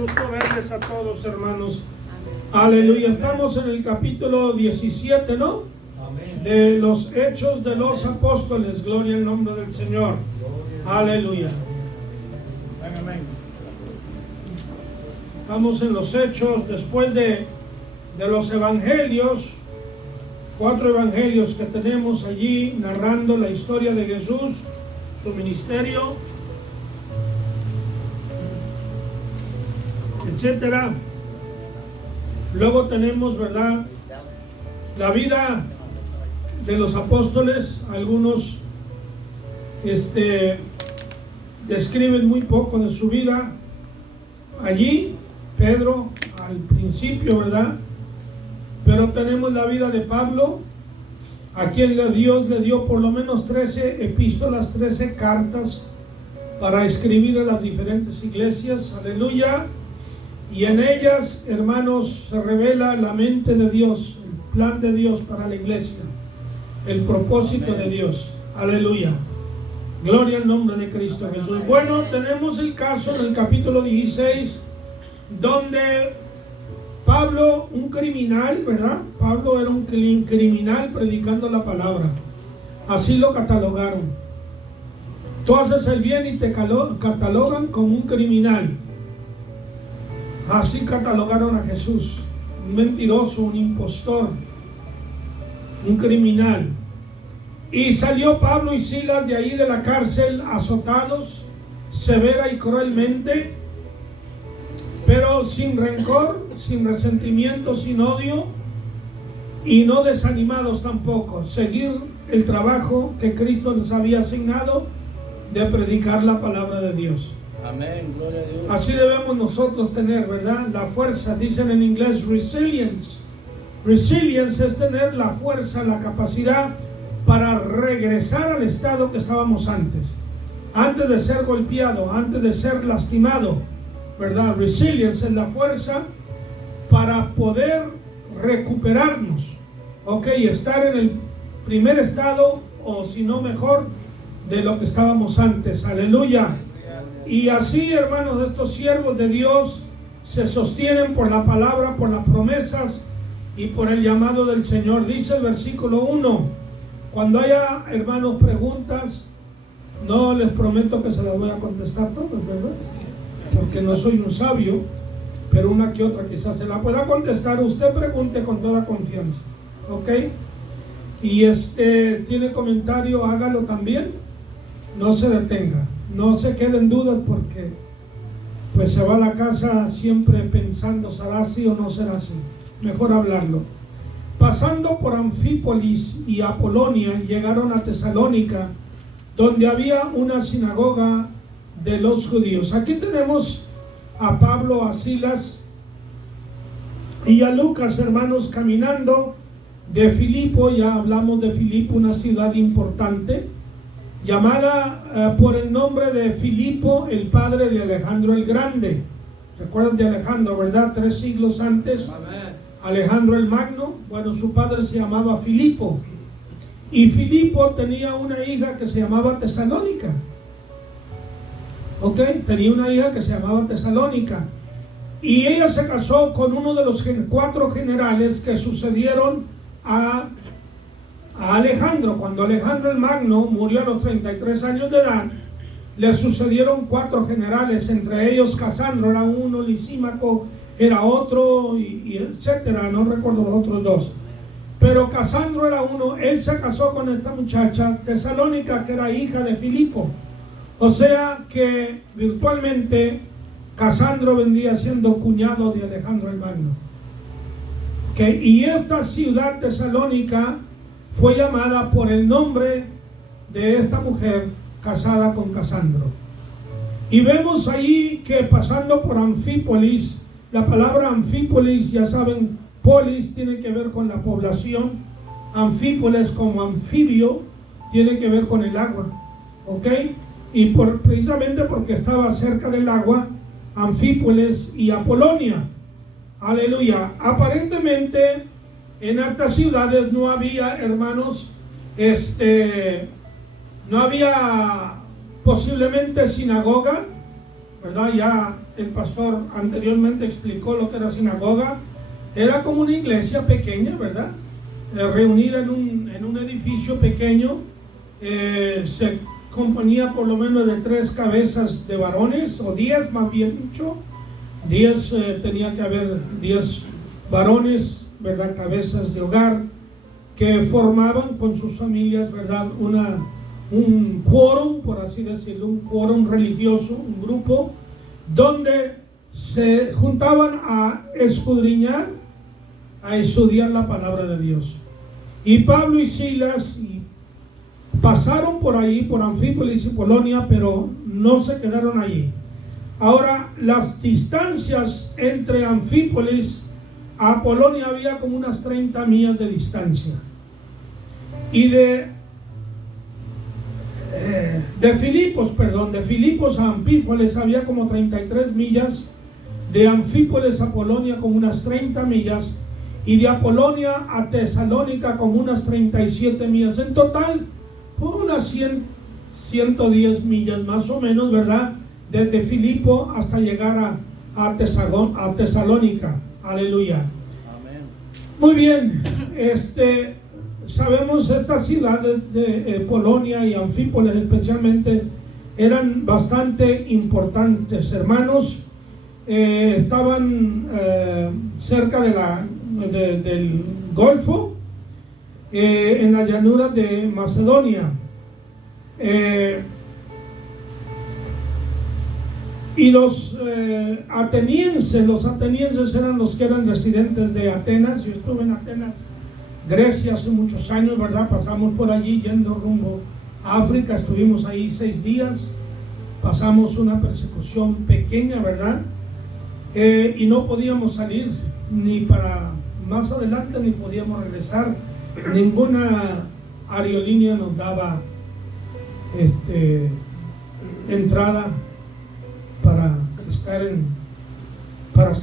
Gusto verles a todos, hermanos. Aleluya. Estamos en el capítulo 17, ¿no? Amén. De los Hechos de los Apóstoles. Gloria al nombre del Señor. Aleluya. Amén. Estamos en los Hechos después de los Evangelios. 4 evangelios que tenemos allí narrando la historia de Jesús, su ministerio, etcétera. Luego tenemos, ¿verdad?, la vida de los apóstoles. Algunos describen muy poco de su vida. Allí Pedro al principio, ¿verdad? Pero tenemos la vida de Pablo, a quien Dios le dio por lo menos 13 epístolas, 13 cartas para escribir a las diferentes iglesias. Aleluya. Y en ellas, hermanos, se revela la mente de Dios, el plan de Dios para la iglesia, el propósito de Dios. Aleluya. Gloria al nombre de Cristo Jesús. Bueno, tenemos el caso en el capítulo 16, donde Pablo, un criminal, ¿verdad? Pablo era un criminal predicando la palabra. Así lo catalogaron. Tú haces el bien y te catalogan como un criminal. Así catalogaron a Jesús. Un mentiroso, un impostor, un criminal. Y salió Pablo y Silas de ahí de la cárcel azotados severa y cruelmente, pero sin rencor, sin resentimiento, sin odio, y no desanimados tampoco. Seguir el trabajo que Cristo les había asignado de predicar la palabra de Dios. Amén, gloria a Dios. Así debemos nosotros tener, ¿verdad? La fuerza, dicen en inglés resilience. Resilience es tener la fuerza, la capacidad para regresar al estado que estábamos antes de ser golpeado, antes de ser lastimado, ¿verdad? Resilience es la fuerza para poder recuperarnos, ok, estar en el primer estado, o si no mejor, de lo que estábamos antes. Aleluya. Y así, hermanos, estos siervos de Dios se sostienen por la palabra, por las promesas y por el llamado del Señor. Dice el versículo 1, cuando haya, hermanos, preguntas, no les prometo que se las voy a contestar todas, ¿verdad? Porque no soy un sabio, pero una que otra quizás se la pueda contestar. Usted pregunte con toda confianza, ¿ok? Y tiene comentario, hágalo también. No se detenga, no se quede en dudas, porque pues se va a la casa siempre pensando, ¿será así o no será así? Mejor hablarlo. Pasando por Anfípolis y Apolonia, llegaron a Tesalónica, donde había una sinagoga de los judíos. Aquí tenemos a Pablo, a Silas y a Lucas, hermanos, caminando de Filipo. Ya hablamos de Filipo, una ciudad importante, llamada por el nombre de Filipo, el padre de Alejandro el Grande. ¿Recuerdan de Alejandro, verdad? 3 siglos antes. Amén. Alejandro el Magno, bueno, su padre se llamaba Filipo. Y Filipo tenía una hija que se llamaba Tesalónica. Ok, tenía una hija que se llamaba Tesalónica. Y ella se casó con uno de los 4 generales que sucedieron a Alejandro. Cuando Alejandro el Magno murió a los 33 años de edad, le sucedieron 4 generales, entre ellos Casandro era uno, Lisímaco era otro, y etcétera, no recuerdo los otros 2. Pero Casandro era uno. Él se casó con esta muchacha Tesalónica, que era hija de Filipo. O sea que virtualmente Casandro vendría siendo cuñado de Alejandro el Magno. Okay. Y esta ciudad Tesalónica fue llamada por el nombre de esta mujer casada con Casandro. Y vemos ahí que pasando por Anfípolis, la palabra Anfípolis, ya saben, polis tiene que ver con la población, Anfípolis como anfibio tiene que ver con el agua, ¿ok? Y precisamente porque estaba cerca del agua, Anfípolis y Apolonia. Aleluya. Aparentemente en estas ciudades no había, hermanos, no había posiblemente sinagoga, ¿verdad? Ya el pastor anteriormente explicó lo que era sinagoga. Era como una iglesia pequeña, ¿verdad? Reunida en un edificio pequeño. Se componía por lo menos de 3 cabezas de varones, o 10 más bien dicho. 10, tenía que haber 10 varones, ¿verdad? Cabezas de hogar, que formaban con sus familias, ¿verdad? Un quórum, por así decirlo, un quórum religioso, un grupo, donde se juntaban a escudriñar, a estudiar la palabra de Dios. Y Pablo y Silas pasaron por ahí, por Anfípolis y Polonia, pero no se quedaron allí. Ahora, las distancias entre Anfípolis a Polonia había como unas 30 millas de distancia. Y de Filipos a Anfípolis había como 33 millas. De Anfípolis a Polonia como unas 30 millas. Y de Apolonia a Tesalónica como unas 37 millas. En total, por unas 110 millas más o menos, ¿verdad? Desde Filipo hasta llegar a Tesalónica. Aleluya. Amén. Muy bien. Sabemos estas ciudades de Polonia y Anfípolis especialmente eran bastante importantes, hermanos. Estaban cerca del Golfo, en las llanuras de Macedonia. Y los atenienses eran los que eran residentes de Atenas. Yo estuve en Atenas, Grecia, hace muchos años, ¿verdad? Pasamos por allí yendo rumbo a África. Estuvimos ahí 6 días. Pasamos una persecución pequeña, ¿verdad? Y no podíamos salir ni para más adelante, ni podíamos regresar. Ninguna aerolínea nos daba entrada para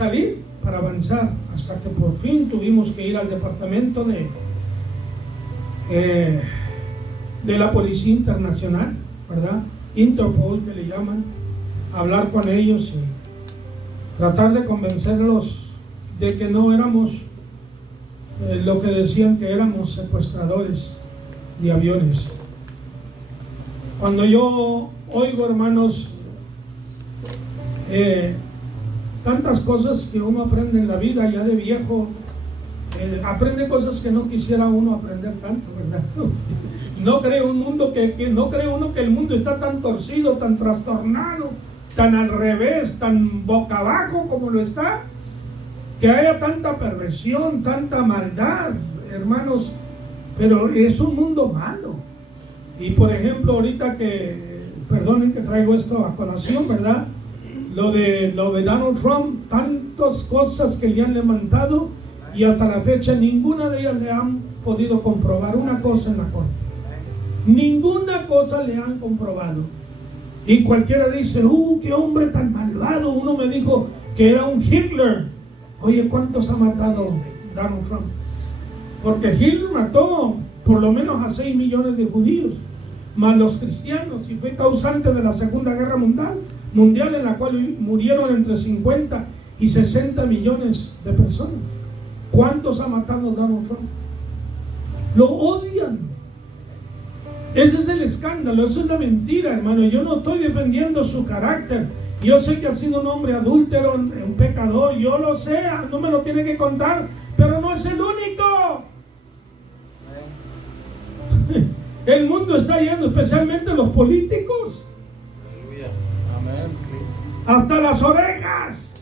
salir, para avanzar, hasta que por fin tuvimos que ir al departamento de la Policía Internacional, ¿verdad? Interpol, que le llaman, hablar con ellos y tratar de convencerlos de que no éramos lo que decían que éramos, secuestradores de aviones. Cuando yo oigo, hermanos, tantas cosas que uno aprende en la vida ya de viejo, aprende cosas que no quisiera uno aprender tanto, ¿verdad? No cree un mundo no cree uno que el mundo está tan torcido, tan trastornado, tan al revés, tan boca abajo como lo está, que haya tanta perversión, tanta maldad, hermanos. Pero es un mundo malo. Y por ejemplo, ahorita perdonen que traigo esto a colación, ¿verdad? Lo de Donald Trump, tantas cosas que le han levantado y hasta la fecha ninguna de ellas le han podido comprobar una cosa en la corte. Ninguna cosa le han comprobado. Y cualquiera dice, qué hombre tan malvado. Uno me dijo que era un Hitler. Oye, ¿cuántos ha matado Donald Trump? Porque Hitler mató por lo menos a 6 millones de judíos, más los cristianos, y fue causante de la Segunda Guerra Mundial, en la cual murieron entre 50 y 60 millones de personas. ¿Cuántos ha matado Donald Trump? Lo odian. Ese es el escándalo, eso es la mentira, hermano. Yo no estoy defendiendo su carácter. Yo sé que ha sido un hombre adúltero, un pecador, yo lo sé, no me lo tiene que contar, pero no es el único. El mundo está yendo, especialmente los políticos, hasta las orejas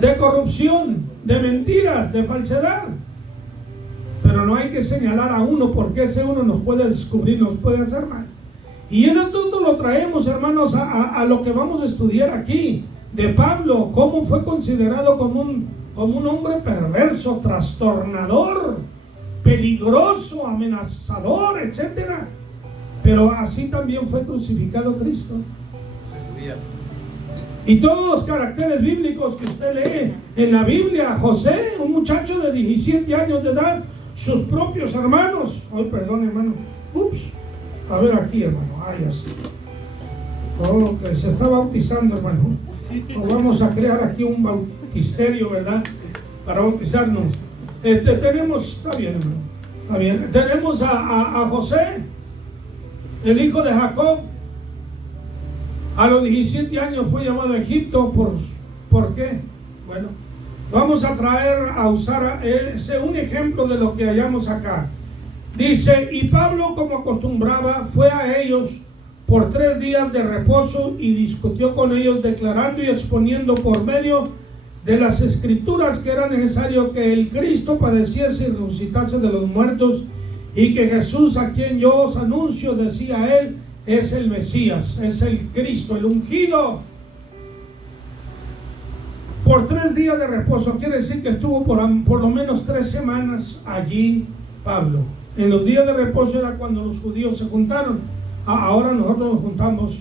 de corrupción, de mentiras, de falsedad. Pero no hay que señalar a uno, porque ese uno nos puede descubrir, nos puede hacer mal. Y en el todo lo traemos, hermanos, a lo que vamos a estudiar aquí de Pablo, cómo fue considerado como un hombre perverso, trastornador, peligroso, amenazador, etcétera. Pero así también fue crucificado Cristo. Aleluya. Y todos los caracteres bíblicos que usted lee en la Biblia, José, un muchacho de 17 años de edad, sus propios hermanos, perdón, hermano, a ver aquí, hermano, así. Oh, que se está bautizando, hermano. O vamos a crear aquí un bautisterio, ¿verdad? Para bautizarnos. Tenemos, está bien, hermano, está bien. Tenemos a José, el hijo de Jacob. A los 17 años fue llevado a Egipto. ¿Por qué? Bueno, vamos a usar un ejemplo de lo que hallamos acá. Dice, y Pablo, como acostumbraba, fue a ellos por 3 días de reposo y discutió con ellos, declarando y exponiendo por medio de las escrituras que era necesario que el Cristo padeciese y resucitase de los muertos, y que Jesús, a quien yo os anuncio, decía él, es el Mesías, es el Cristo, el ungido. Por 3 días de reposo, quiere decir que estuvo por lo menos 3 semanas allí Pablo. En los días de reposo era cuando los judíos se juntaron. Ahora nosotros nos juntamos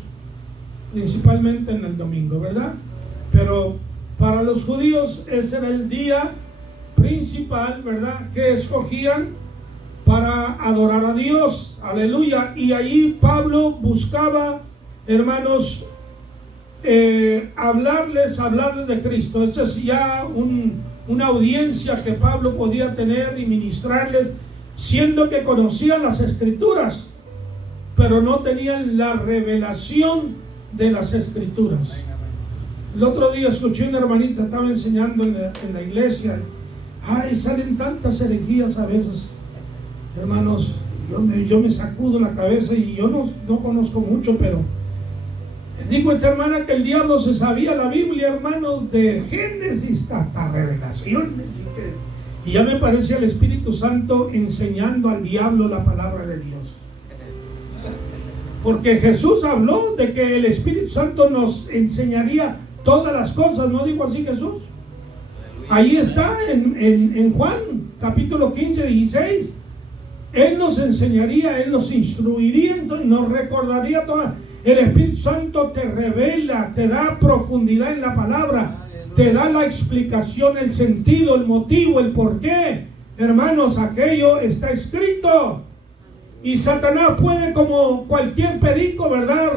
principalmente en el domingo, ¿verdad? Pero para los judíos ese era el día principal, ¿verdad?, que escogían para adorar a Dios. Aleluya. Y ahí Pablo buscaba, hermanos, hablarles de Cristo. Esta es ya una audiencia que Pablo podía tener y ministrarles, siendo que conocían las escrituras, pero no tenían la revelación de las escrituras. El otro día escuché una hermanita, estaba enseñando en la iglesia. Ay, salen tantas herejías a veces, hermanos. Yo me sacudo la cabeza y yo no conozco mucho, pero digo, esta hermana, que el diablo se sabía la Biblia, hermanos, de Génesis hasta Revelaciones, y ya me parece el Espíritu Santo enseñando al diablo la palabra de Dios. Porque Jesús habló de que el Espíritu Santo nos enseñaría todas las cosas, ¿no dijo así Jesús? Ahí está en Juan capítulo 15, 16. Él nos enseñaría, Él nos instruiría, entonces nos recordaría todas. El Espíritu Santo te revela, te da profundidad en la palabra, te da la explicación, el sentido, el motivo, el porqué. Hermanos, aquello está escrito. Y Satanás puede, como cualquier perico, ¿verdad?,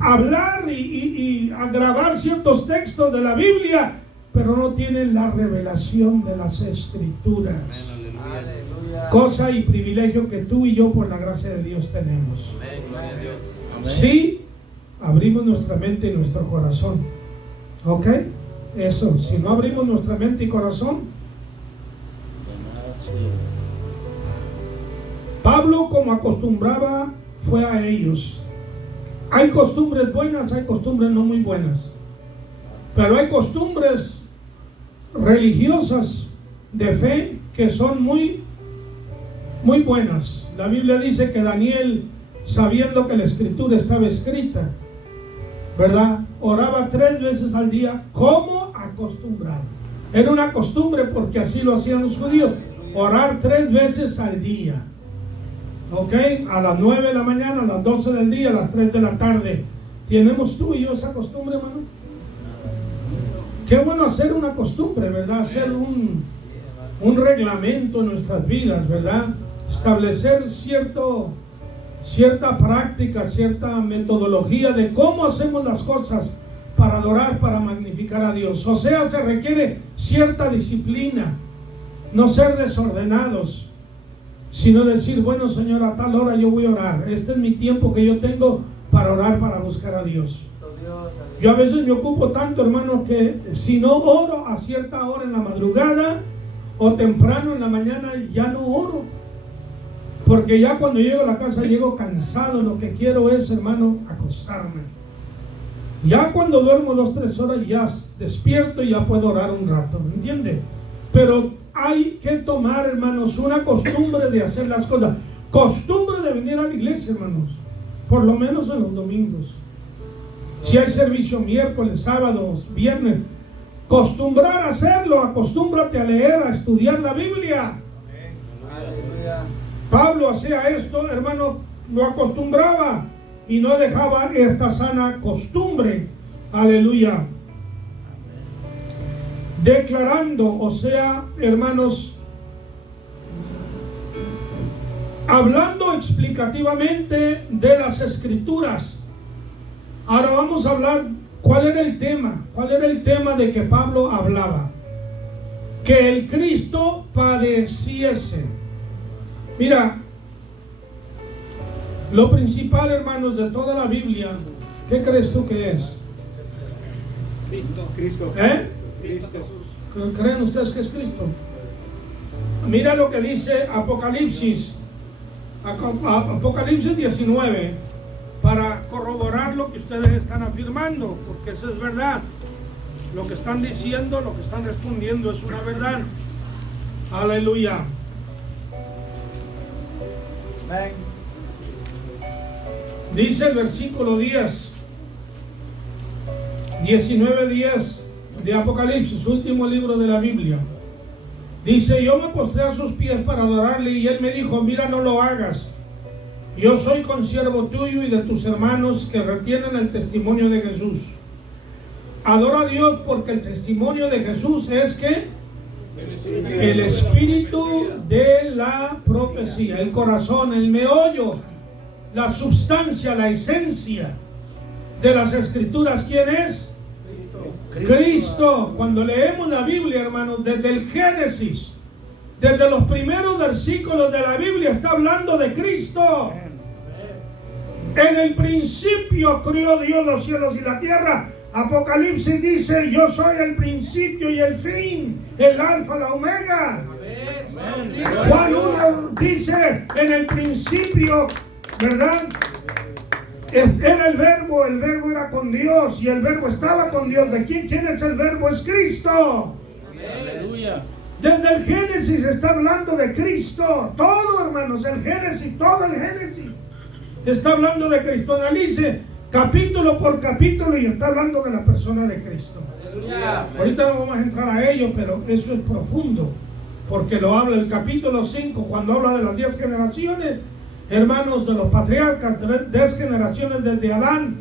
hablar y agravar ciertos textos de la Biblia, pero no tienen la revelación de las escrituras. Aleluya. Cosa y privilegio que tú y yo, por la gracia de Dios, tenemos. Si abrimos nuestra mente y nuestro corazón. ¿Ok? Eso, si no abrimos nuestra mente y corazón. Pablo, como acostumbraba, fue a ellos. Hay costumbres buenas, hay costumbres no muy buenas, pero hay costumbres religiosas de fe que son muy buenas. La Biblia dice que Daniel, sabiendo que la escritura estaba escrita, ¿verdad?, oraba 3 veces al día, como acostumbraba. Era una costumbre porque así lo hacían los judíos, orar 3 veces al día. Ok, a las 9 de la mañana, a las 12 del día, a las 3 de la tarde. ¿Tenemos tú y yo esa costumbre, hermano? Qué bueno hacer una costumbre, ¿verdad? Hacer un reglamento en nuestras vidas, ¿verdad? Establecer cierta práctica, cierta metodología de cómo hacemos las cosas para adorar, para magnificar a Dios. O sea, se requiere cierta disciplina, no ser desordenados, sino decir, bueno, Señor, a tal hora yo voy a orar. Este es mi tiempo que yo tengo para orar, para buscar a Dios. Yo a veces me ocupo tanto, hermano, que si no oro a cierta hora en la madrugada o temprano en la mañana, ya no oro. Porque ya cuando llego a la casa llego cansado. Lo que quiero es, hermano, acostarme. Ya cuando duermo 2-3 horas ya despierto y ya puedo orar un rato, ¿me entiende? Pero hay que tomar, hermanos, una costumbre de hacer las cosas. Costumbre de venir a la iglesia, hermanos, por lo menos en los domingos. Si hay servicio miércoles, sábados, viernes, acostumbrar a hacerlo. Acostúmbrate a leer, a estudiar la Biblia. Aleluya. Pablo hacía esto, hermano, lo acostumbraba y no dejaba esta sana costumbre. Aleluya. Declarando, o sea, hermanos, hablando explicativamente de las escrituras. Ahora vamos a hablar, ¿cuál era el tema? ¿Cuál era el tema de que Pablo hablaba? Que el Cristo padeciese. Mira, lo principal, hermanos, de toda la Biblia, ¿qué crees tú que es? Cristo. ¿Eh? Cristo. ¿Creen ustedes que es Cristo? Mira lo que dice Apocalipsis. Apocalipsis 19, para corroborar lo que ustedes están afirmando, porque eso es verdad. Lo que están diciendo, lo que están respondiendo es una verdad. Aleluya. Dice el versículo 10, 19:10 de Apocalipsis, último libro de la Biblia. Dice: yo me postré a sus pies para adorarle, y él me dijo: mira, no lo hagas. Yo soy consiervo tuyo y de tus hermanos que retienen el testimonio de Jesús. Adora a Dios, porque el testimonio de Jesús es que el espíritu de la profecía, el corazón, el meollo, la substancia, la esencia de las escrituras. ¿Quién es? Cristo. Cuando leemos la Biblia, hermanos, desde el Génesis, desde los primeros versículos de la Biblia, está hablando de Cristo. En el principio creó Dios los cielos y la tierra. Apocalipsis dice: yo soy el principio y el fin, el alfa, la omega. Juan 1 dice: en el principio, ¿verdad? Era el verbo era con Dios y el verbo estaba con Dios. ¿De quién? ¿Quién es el verbo? Es Cristo. Aleluya. Desde el Génesis está hablando de Cristo. Todo, hermanos, el Génesis, todo el Génesis está hablando de Cristo. Analice capítulo por capítulo y está hablando de la persona de Cristo. Aleluya. Ahorita no vamos a entrar a ello, pero eso es profundo, porque lo habla el capítulo 5, cuando habla de las 10 generaciones, hermanos, de los patriarcas, 10 generaciones desde Adán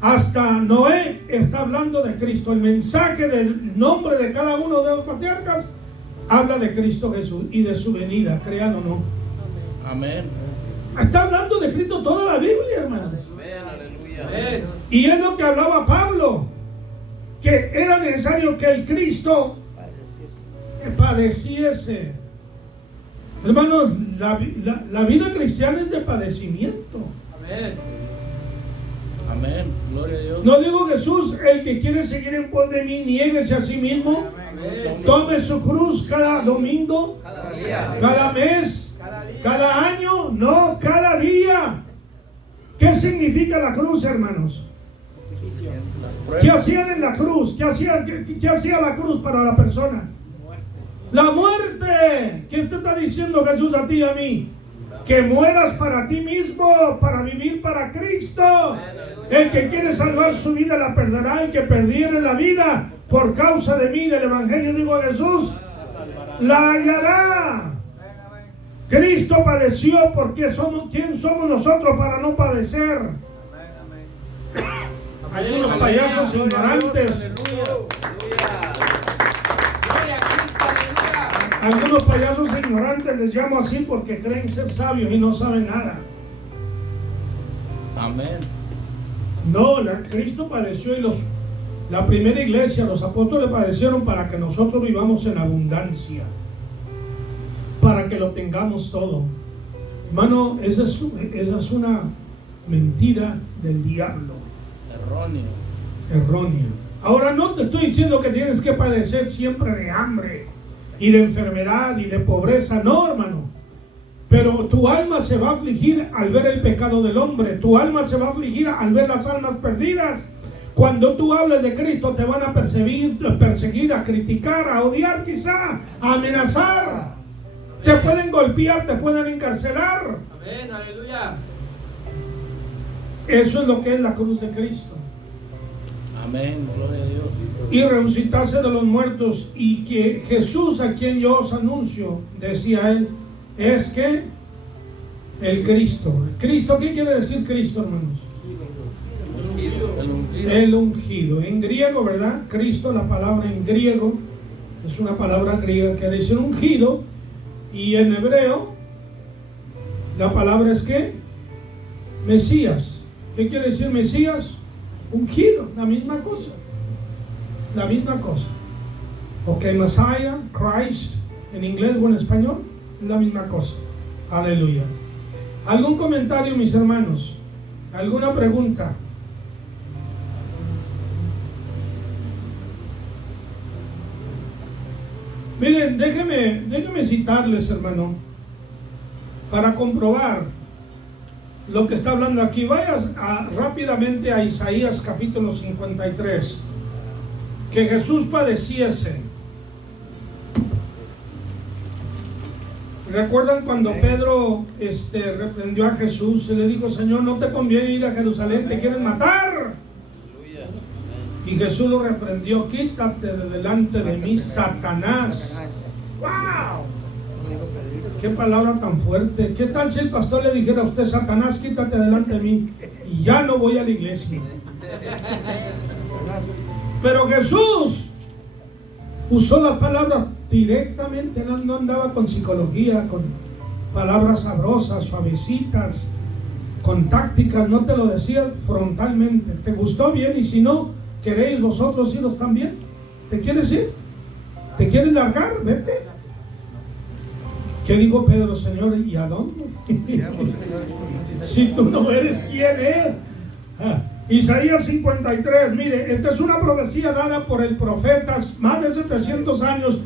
hasta Noé, está hablando de Cristo. El mensaje del nombre de cada uno de los patriarcas habla de Cristo Jesús y de su venida, crean o no. Amén. Está hablando de Cristo toda la Biblia, hermanos. Amén. Y es lo que hablaba Pablo, que era necesario que el Cristo padeciese. Hermanos, la vida cristiana es de padecimiento. Amén. Amén. Gloria a Dios. No digo Jesús: el que quiere seguir en pos de mí, niéguese a sí mismo. Amén. Tome su cruz cada domingo, Cada día. cada mes, cada año, no, cada día. ¿Qué significa la cruz, hermanos? ¿Qué hacían en la cruz? ¿Qué hacía la cruz para la persona? La muerte. ¿Qué te está diciendo Jesús a ti y a mí? Que mueras para ti mismo, para vivir para Cristo. El que quiere salvar su vida la perderá. El que perdiere la vida por causa de mí, del evangelio, digo a Jesús, la hallará. Cristo padeció, porque ¿quién somos nosotros para no padecer? Algunos payasos ignorantes, algunos payasos ignorantes les llamo así porque creen ser sabios y no saben nada. Amén. No, Cristo padeció y la primera iglesia, los apóstoles padecieron para que nosotros vivamos en abundancia, para que lo tengamos todo. Hermano, esa es una mentira del diablo. Errónea. Ahora, no te estoy diciendo que tienes que padecer siempre de hambre y de enfermedad y de pobreza, no, hermano. Pero tu alma se va a afligir al ver el pecado del hombre. Tu alma se va a afligir al ver las almas perdidas. Cuando tú hables de Cristo, te van a perseguir, a criticar, a odiar quizá, a amenazar. Te pueden golpear, te pueden encarcelar. Amén, aleluya. Eso es lo que es la cruz de Cristo. Amén, gloria a Dios. Y resucitarse de los muertos, y que Jesús, a quien yo os anuncio, decía él, es que el Cristo. ¿Cristo qué quiere decir Cristo, hermanos? El ungido. En griego, ¿verdad? Cristo, la palabra en griego, es una palabra griega que quiere decir ungido. Y en hebreo, la palabra es ¿qué? Mesías. ¿Qué quiere decir Mesías? ungido, la misma cosa. La misma cosa. Ok, Messiah, Christ, en inglés o en español, es la misma cosa. Aleluya. ¿Algún comentario, mis hermanos? ¿Alguna pregunta? Miren, déjenme citarles, hermano, para comprobar lo que está hablando aquí. Vayas rápidamente a Isaías capítulo 53. Que Jesús padeciese. ¿Recuerdan cuando Pedro reprendió a Jesús y le dijo: Señor, no te conviene ir a Jerusalén, te quieren matar? Y Jesús lo reprendió: quítate de delante de mí, Satanás. ¡Wow! Qué palabra tan fuerte. ¿Qué tal si el pastor le dijera a usted: Satanás, quítate delante de mí, y ya no voy a la iglesia? Pero Jesús usó las palabras directamente, no andaba con psicología, con palabras sabrosas, suavecitas, con tácticas, no te lo decía frontalmente. ¿Te gustó? Bien, y si no, ¿queréis vosotros iros también? ¿Te quieres ir? ¿Te quieres largar? Vete. ¿Qué dijo Pedro? Señor, ¿y a dónde? Si tú no eres, ¿quién es? Isaías 53, mire, esta es una profecía dada por el profeta más de 700 años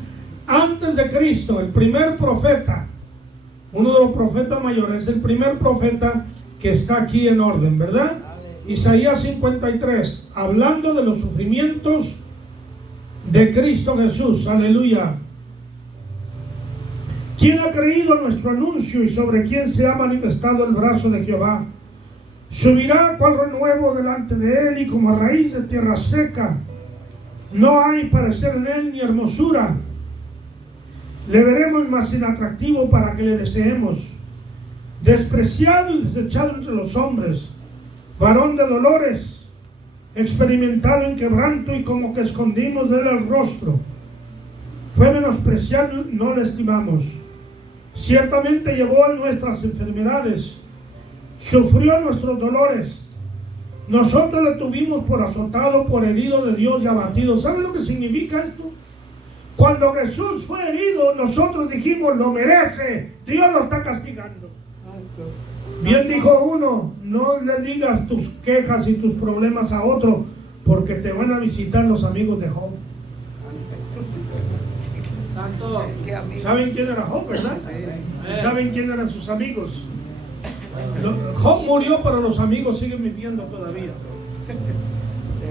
antes de Cristo. El primer profeta, uno de los profetas mayores, el primer profeta que está aquí en orden, ¿verdad? Isaías 53, hablando de los sufrimientos de Cristo Jesús. Aleluya. ¿Quién ha creído nuestro anuncio y sobre quién se ha manifestado el brazo de Jehová? Subirá cual renuevo delante de él, y como a raíz de tierra seca. No hay parecer en él ni hermosura. Le veremos más inatractivo para que le deseemos. Despreciado y desechado entre los hombres, varón de dolores, experimentado en quebranto, y como que escondimos de él el rostro. Fue menospreciado, no le estimamos. Ciertamente llevó nuestras enfermedades, sufrió nuestros dolores. Nosotros le tuvimos por azotado, por herido de Dios y abatido. ¿Saben lo que significa esto? Cuando Jesús fue herido, nosotros dijimos: lo merece, Dios lo está castigando. Bien dijo uno: no le digas tus quejas y tus problemas a otro, porque te van a visitar los amigos de Job. ¿Saben quién era Job, verdad? ¿Y saben quién eran sus amigos? Job murió, pero los amigos siguen viviendo todavía.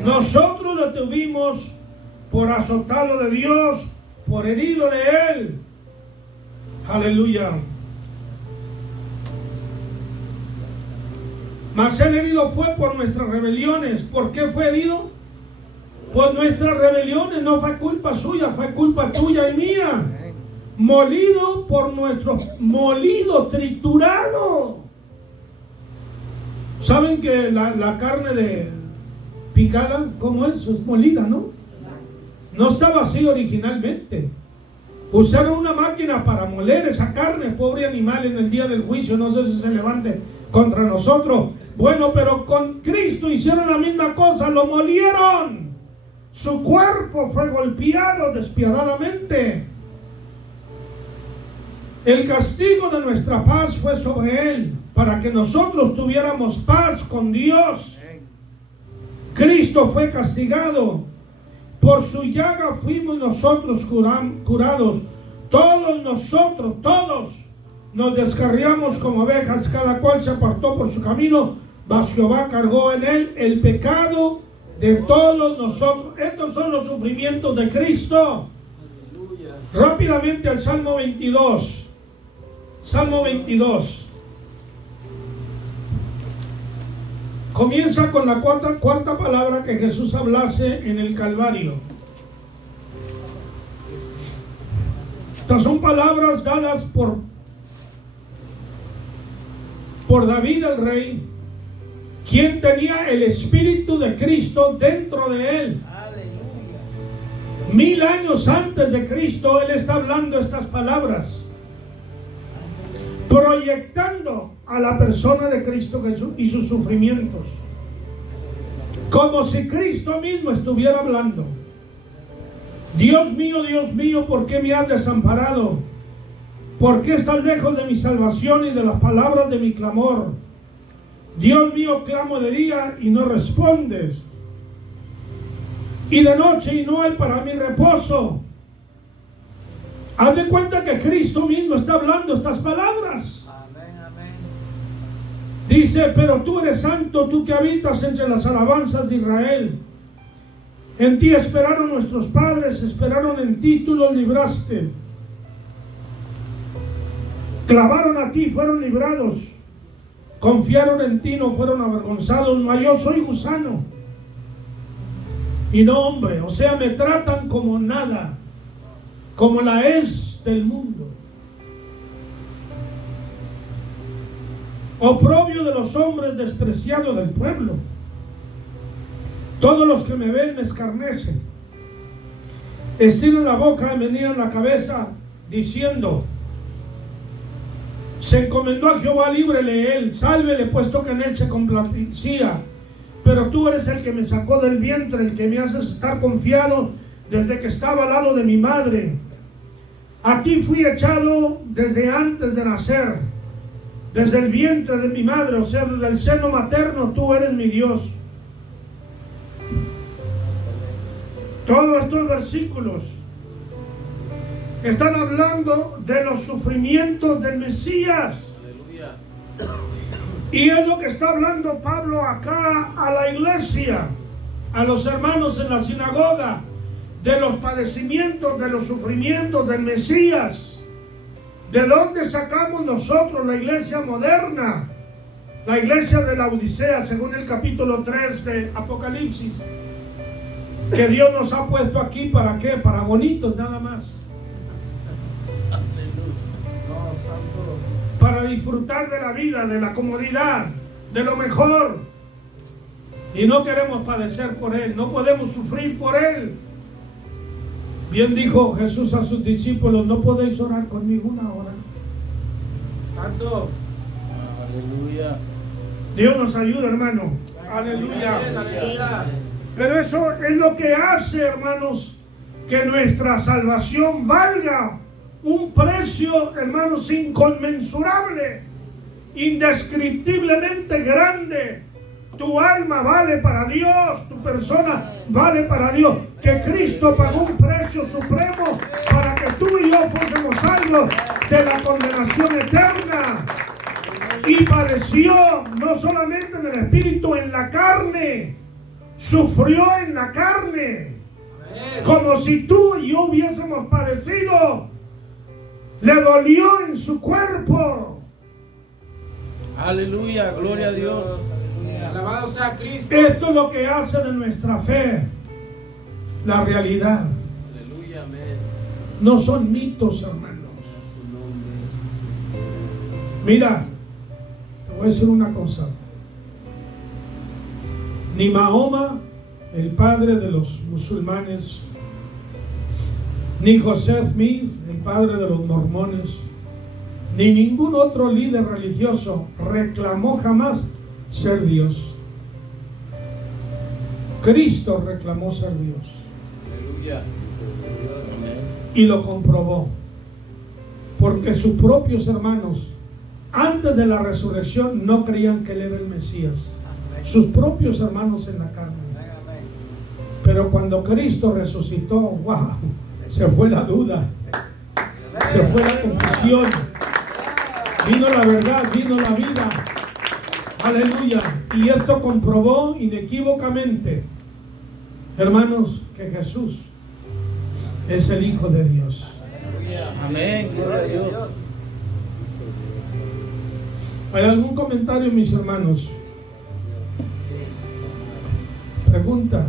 Nosotros lo tuvimos por azotado de Dios, por herido de él. Aleluya. Mas el herido fue por nuestras rebeliones. ¿Por qué fue herido? Por nuestras rebeliones. No fue culpa suya, fue culpa tuya y mía. Molido por nuestro, molido, triturado. ¿Saben que la carne de picada, cómo es? Es molida, ¿no? No estaba así originalmente. Usaron una máquina para moler esa carne, pobre animal, en el día del juicio. No sé si se levante contra nosotros. Bueno, pero con Cristo hicieron la misma cosa, lo molieron. Su cuerpo fue golpeado despiadadamente. El castigo de nuestra paz fue sobre él, para que nosotros tuviéramos paz con Dios. Cristo fue castigado, por su llaga fuimos nosotros curados. Todos nosotros, todos nos descarriamos como ovejas, cada cual se apartó por su camino, mas Jehová cargó en él el pecado de todos nosotros. Estos son los sufrimientos de Cristo. Aleluya. Rápidamente al Salmo 22. Salmo 22. Comienza con la cuarta palabra que Jesús hablase en el Calvario. Estas son palabras dadas por David el rey, quien tenía el Espíritu de Cristo dentro de él. Aleluya. 1000 años antes de Cristo, él está hablando estas palabras, proyectando a la persona de Cristo Jesús y sus sufrimientos. Como si Cristo mismo estuviera hablando. Dios mío, ¿por qué me has desamparado? ¿Por qué estás lejos de mi salvación y de las palabras de mi clamor? Dios mío, clamo de día y no respondes, y de noche y no hay para mi reposo. Haz de cuenta que Cristo mismo está hablando estas palabras. Amén, amén. Dice, pero tú eres santo, tú que habitas entre las alabanzas de Israel. En ti esperaron nuestros padres, esperaron en ti, tú los libraste. Clamaron a ti, fueron librados. Confiaron en ti, no fueron avergonzados. Mas yo soy gusano y no hombre. O sea, me tratan como nada, como la es del mundo. Oprobio de los hombres, despreciado del pueblo. Todos los que me ven me escarnecen. Estiran la boca y menean la cabeza, diciendo: se encomendó a Jehová, líbrele él, sálvele, puesto que en él se complacía. Pero tú eres el que me sacó del vientre, el que me haces estar confiado desde que estaba al lado de mi madre. A ti fui echado desde antes de nacer, desde el vientre de mi madre, o sea, desde el seno materno, tú eres mi Dios. Todos estos versículos están hablando de los sufrimientos del Mesías. Aleluya. Y es lo que está hablando Pablo acá a la iglesia, a los hermanos en la sinagoga, de los padecimientos, de los sufrimientos del Mesías. ¿De dónde sacamos nosotros la iglesia moderna? La iglesia de la Odisea, según el capítulo 3 de Apocalipsis. Que Dios nos ha puesto aquí, ¿para qué? Para bonitos nada más. Para disfrutar de la vida, de la comodidad, de lo mejor. Y no queremos padecer por Él, no podemos sufrir por Él. Bien dijo Jesús a sus discípulos: no podéis orar conmigo una hora. Santo. Aleluya. Dios nos ayuda, hermano. Aleluya. Aleluya. Pero eso es lo que hace, hermanos, que nuestra salvación valga un precio, hermanos, inconmensurable, indescriptiblemente grande. Tu alma vale para Dios, tu persona vale para Dios. Que Cristo pagó un precio supremo para que tú y yo fuésemos salvos de la condenación eterna. Y padeció no solamente en el espíritu, en la carne. Sufrió en la carne, como si tú y yo hubiésemos padecido. Le dolió en su cuerpo. Aleluya, gloria a Dios. Alabado sea Cristo. Esto es lo que hace de nuestra fe la realidad. Aleluya, amén. No son mitos, hermanos. Mira, te voy a decir una cosa. Ni Mahoma, el padre de los musulmanes, ni José Smith, el padre de los mormones, ni ningún otro líder religioso reclamó jamás ser Dios. Cristo reclamó ser Dios. Aleluya. Y lo comprobó. Porque sus propios hermanos, antes de la resurrección, no creían que él era el Mesías. Sus propios hermanos en la carne. Pero cuando Cristo resucitó, wow, se fue la duda, se fue la confusión, vino la verdad, vino la vida. Aleluya. Y esto comprobó inequívocamente, hermanos, que Jesús es el Hijo de Dios. Amén, gloria a Dios. ¿Hay algún comentario, mis hermanos? Pregunta.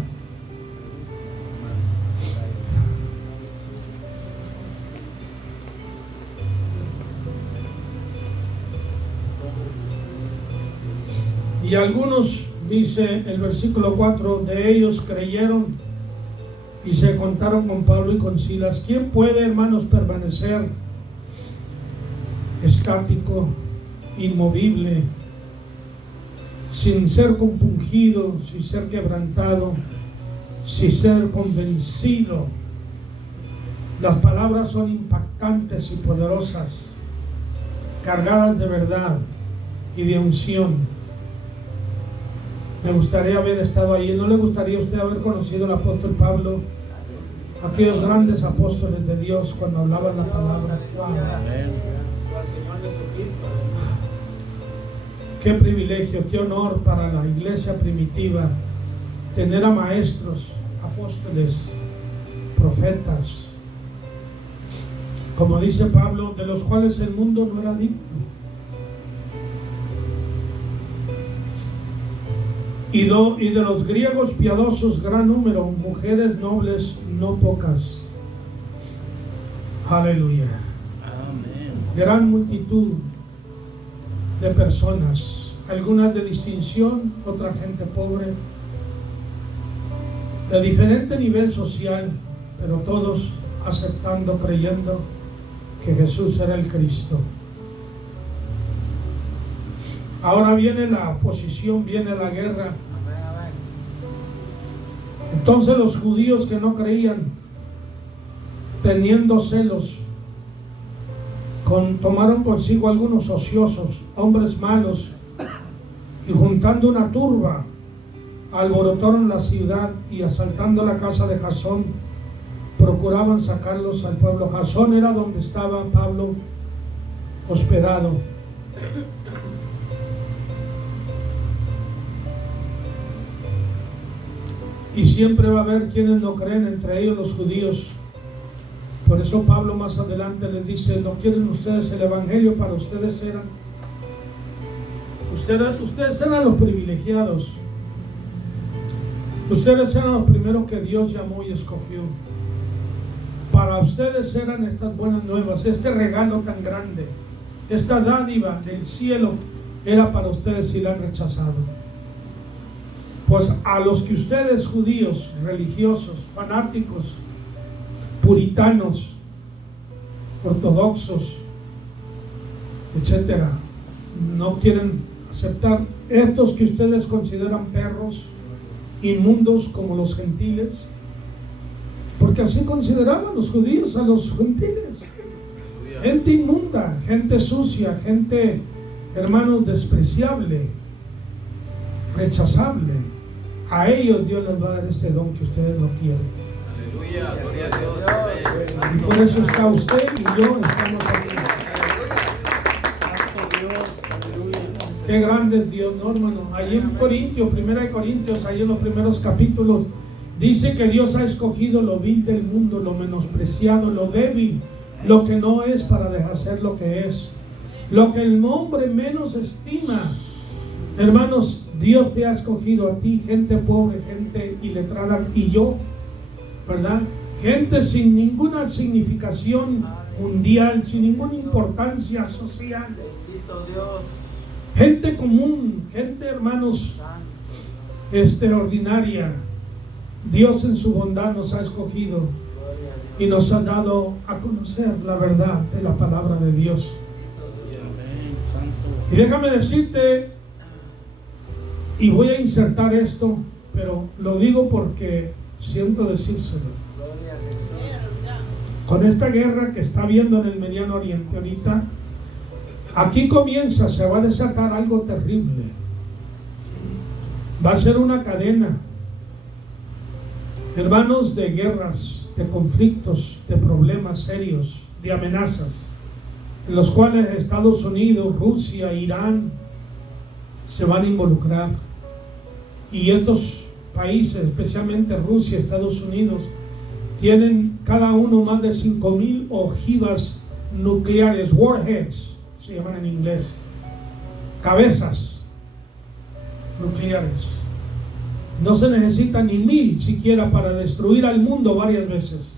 Y algunos, dice el versículo 4, de ellos creyeron y se contaron con Pablo y con Silas. ¿Quién puede, hermanos, permanecer estático, inmovible, sin ser compungido, sin ser quebrantado, sin ser convencido. Las palabras son impactantes y poderosas, cargadas de verdad y de unción. Me gustaría haber estado allí. ¿No le gustaría a usted haber conocido al apóstol Pablo? Aquellos grandes apóstoles de Dios cuando hablaban la palabra. ¡Wow! Qué privilegio, qué honor para la iglesia primitiva tener a maestros, apóstoles, profetas, como dice Pablo, de los cuales el mundo no era digno. Y de los griegos piadosos, gran número, mujeres nobles, no pocas. Aleluya. Amén. Gran multitud de personas, algunas de distinción, otra gente pobre, de diferente nivel social, pero todos aceptando, creyendo que Jesús era el Cristo. Ahora viene la oposición, viene la guerra. Entonces los judíos que no creían, teniendo celos, tomaron consigo algunos ociosos, hombres malos, y juntando una turba, alborotaron la ciudad y asaltando la casa de Jasón, procuraban sacarlos al pueblo. Jasón era donde estaba Pablo hospedado. Y siempre va a haber quienes no creen, entre ellos los judíos. Por eso Pablo más adelante les dice: ¿no quieren ustedes el evangelio? Para ustedes eran los privilegiados. Ustedes eran los primeros que Dios llamó y escogió. Para ustedes eran estas buenas nuevas, este regalo tan grande, esta dádiva del cielo era para ustedes y la han rechazado. Pues a los que ustedes, judíos, religiosos, fanáticos, puritanos, ortodoxos, etcétera, no quieren aceptar, estos que ustedes consideran perros, inmundos como los gentiles, porque así consideraban los judíos a los gentiles, gente inmunda, gente sucia, gente, hermanos, despreciable, rechazable. A ellos Dios les va a dar este don que ustedes no quieren. Aleluya, gloria a Dios. Y por eso está usted y yo estamos aquí. Qué grande es Dios, ¿no, hermano? Ahí en Corintios, 1 Corintios, ahí en los primeros capítulos, dice que Dios ha escogido lo vil del mundo, lo menospreciado, lo débil, lo que no es, para dejar ser lo que es, lo que el hombre menos estima. Hermanos, Dios te ha escogido a ti, gente pobre, gente iletrada, y yo, ¿verdad? Gente sin ninguna significación mundial, sin ninguna importancia social. Bendito Dios. Gente común, gente, hermanos, ordinaria. Dios en su bondad nos ha escogido y nos ha dado a conocer la verdad de la palabra de Dios. Y déjame decirte, y voy a insertar esto, pero lo digo porque siento decírselo. Con esta guerra que está habiendo en el Mediano Oriente ahorita, aquí comienza, se va a desatar algo terrible. Va a ser una cadena, hermanos, de guerras, de conflictos, de problemas serios, de amenazas, en los cuales Estados Unidos, Rusia, Irán se van a involucrar. Y estos países, especialmente Rusia, Estados Unidos, tienen cada uno más de 5,000 ojivas nucleares, warheads se llaman en inglés, cabezas nucleares. No se necesita ni 1,000 siquiera para destruir al mundo varias veces.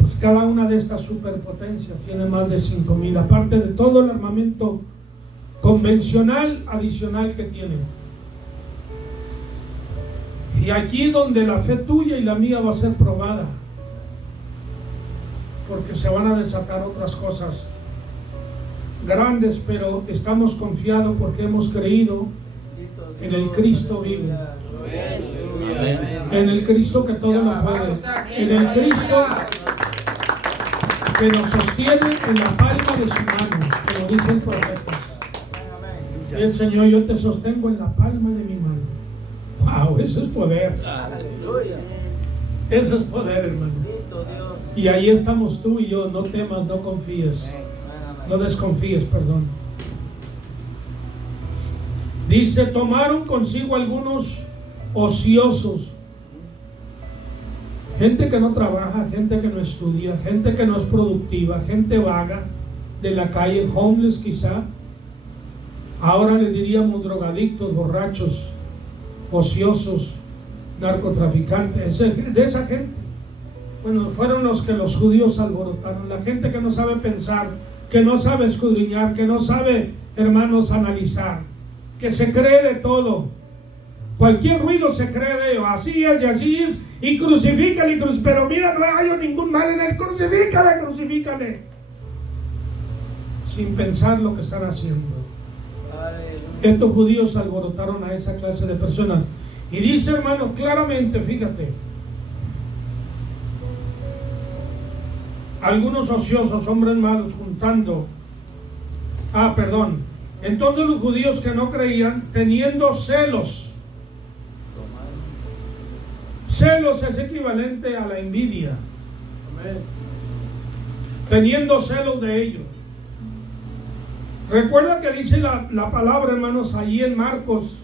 Pues cada una de estas superpotencias tiene más de 5,000, aparte de todo el armamento convencional adicional que tienen. Y aquí donde la fe tuya y la mía va a ser probada, porque se van a desatar otras cosas grandes, pero estamos confiados porque hemos creído en el Cristo vivo, Amén. en el Cristo que todo lo puede, en el Cristo que nos sostiene en la palma de su mano, como dicen profetas. El Señor, yo te sostengo en la palma de mi mano. Wow, eso es poder. Aleluya. Eso es poder, hermano. Y ahí estamos tú y yo. No temas, no confíes, no desconfíes, perdón. Dice, tomaron consigo algunos ociosos, gente que no trabaja, gente que no estudia, gente que no es productiva, gente vaga de la calle, homeless quizá. Ahora le diríamos drogadictos, borrachos, ociosos, narcotraficantes, de esa gente. Bueno, fueron los que los judíos alborotaron, la gente que no sabe pensar, que no sabe escudriñar, que no sabe, hermanos, analizar, que se cree de todo. Cualquier ruido se cree de ellos, así es, y crucifícale, pero mira, no hay ningún mal en él, crucifícale, sin pensar lo que están haciendo. Estos judíos alborotaron a esa clase de personas. Y dice, hermanos, claramente, fíjate, algunos ociosos, hombres malos, juntando. Entonces los judíos que no creían, teniendo celos. Celos es equivalente a la envidia. Teniendo celos de ellos. Recuerda que dice la palabra, hermanos, allí en Marcos.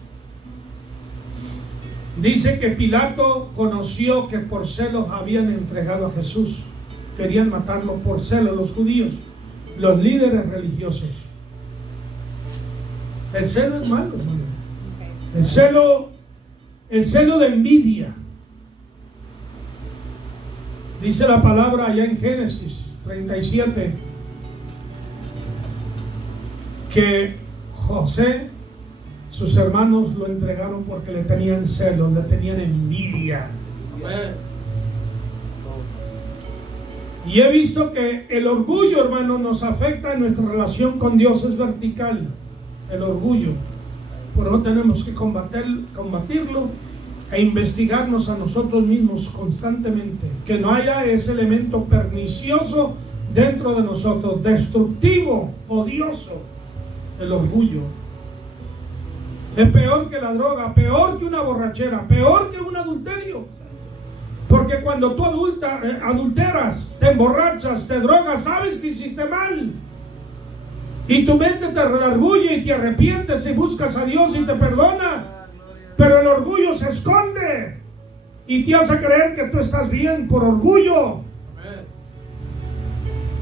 Dice que Pilato conoció que por celos habían entregado a Jesús. Querían matarlo por celos los judíos, los líderes religiosos. El celo es malo, hermano. El celo de envidia. Dice la palabra allá en Génesis 37 que José, sus hermanos lo entregaron porque le tenían celos, le tenían envidia. Y he visto que el orgullo, hermano, nos afecta en nuestra relación con Dios, es vertical. El orgullo. Por eso tenemos que combatirlo e investigarnos a nosotros mismos constantemente. Que no haya ese elemento pernicioso dentro de nosotros, destructivo, odioso. El orgullo. Es peor que la droga, peor que una borrachera, peor que un adulterio. Porque cuando tú adulteras, te emborrachas, te drogas, sabes que hiciste mal. Y tu mente te redarguye y te arrepientes y buscas a Dios y te perdona. Pero el orgullo se esconde y te hace creer que tú estás bien por orgullo.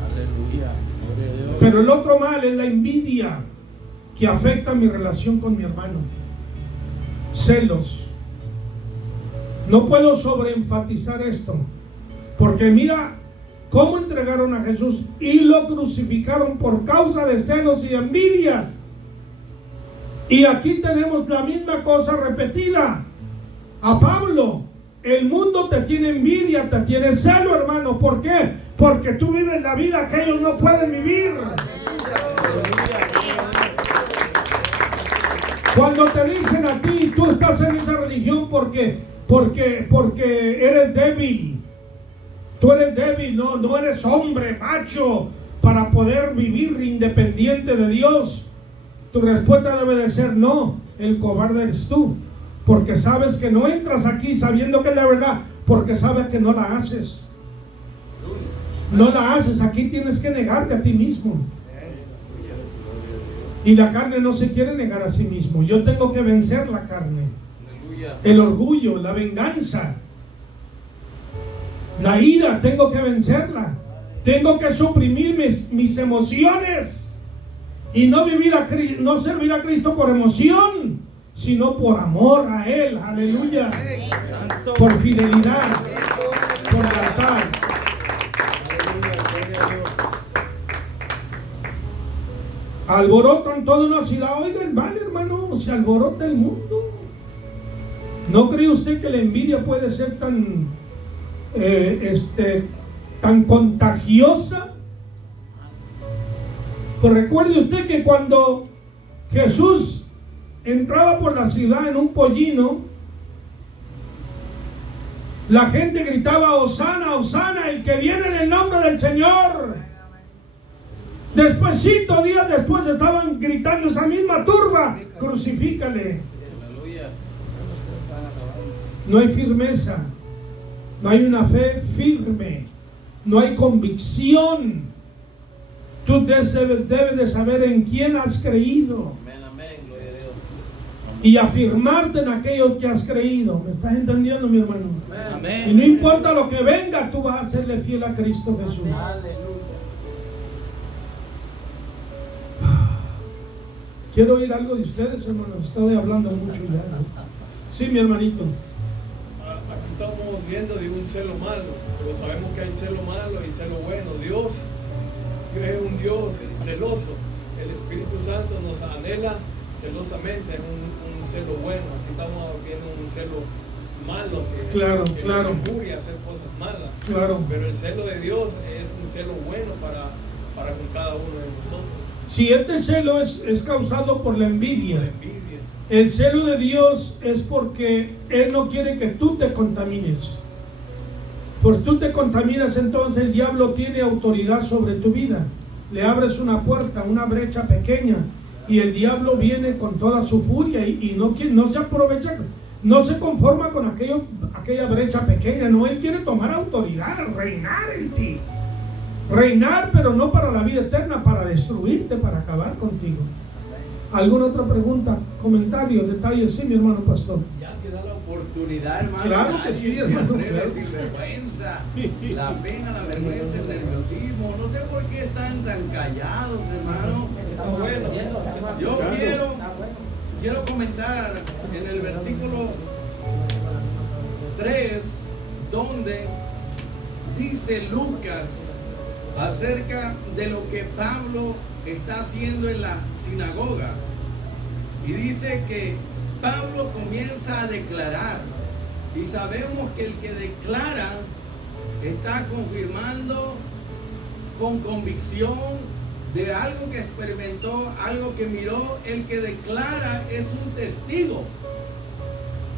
Aleluya. Pero el otro mal es la envidia, que afecta mi relación con mi hermano. Celos. No puedo sobreenfatizar esto, porque mira cómo entregaron a Jesús y lo crucificaron por causa de celos y envidias. Y aquí tenemos la misma cosa repetida. A Pablo, el mundo te tiene envidia, te tiene celo, hermano. ¿Por qué? Porque tú vives la vida que ellos no pueden vivir. Cuando te dicen a ti, tú estás en esa religión porque eres débil. Tú eres débil, no eres hombre, macho, para poder vivir independiente de Dios. Tu respuesta debe de ser no, el cobarde eres tú. Porque sabes que no entras aquí sabiendo que es la verdad, porque sabes que no la haces. No la haces, aquí tienes que negarte a ti mismo. Y la carne no se quiere negar a sí mismo. Yo tengo que vencer la carne. El orgullo, la venganza, la ira, tengo que vencerla. Tengo que suprimir mis emociones y no servir a Cristo por emoción, sino por amor a Él. Aleluya. Por fidelidad, por lealtad. Alborotan toda una ciudad. Oiga, vale, hermano, se alborota el mundo. ¿No cree usted que la envidia puede ser tan contagiosa? Pues recuerde usted que cuando Jesús entraba por la ciudad en un pollino, la gente gritaba: Hosana, Hosana, el que viene en el nombre del Señor. Despuésito, días después, estaban gritando esa misma turba: crucifícale. No hay firmeza, no hay una fe firme, no hay convicción. Tú debes de saber en quién has creído y afirmarte en aquello que has creído. ¿Me estás entendiendo, mi hermano? Amén. Y no importa lo que venga, tú vas a serle fiel a Cristo Jesús. Quiero oír algo de ustedes, hermanos. Estoy hablando mucho ya, ¿no? Sí, mi hermanito. Aquí estamos viendo de un celo malo, pero sabemos que hay celo malo y celo bueno. Dios es un Dios celoso. El Espíritu Santo nos anhela celosamente, es un celo bueno. Aquí estamos viendo un celo malo que Claro. nos injuria a hacer cosas malas. Claro. Pero el celo de Dios es un celo bueno para con cada uno de nosotros. Si este celo es causado por la envidia, La envidia. el celo de Dios es porque Él no quiere que tú te contamines. Pues tú te contaminas, entonces el diablo tiene autoridad sobre tu vida. Le abres una puerta, una brecha pequeña, y el diablo viene con toda su furia y no se aprovecha, no se conforma con aquella brecha pequeña. No, Él quiere tomar autoridad, reinar en ti. Reinar, pero no para la vida eterna, para destruirte, para acabar contigo. ¿Alguna otra pregunta, comentario, detalle? Sí, mi hermano pastor. Ya que da la oportunidad, hermano. Claro que sí, hermano, claro. Sin vergüenza, la pena, la vergüenza, el nerviosismo. No sé por qué están tan callados, hermano. Bueno, Yo quiero comentar en el versículo 3, donde dice Lucas acerca de lo que Pablo está haciendo en la sinagoga. Y dice que Pablo comienza a declarar. Y sabemos que el que declara está confirmando con convicción de algo que experimentó, algo que miró. El que declara es un testigo.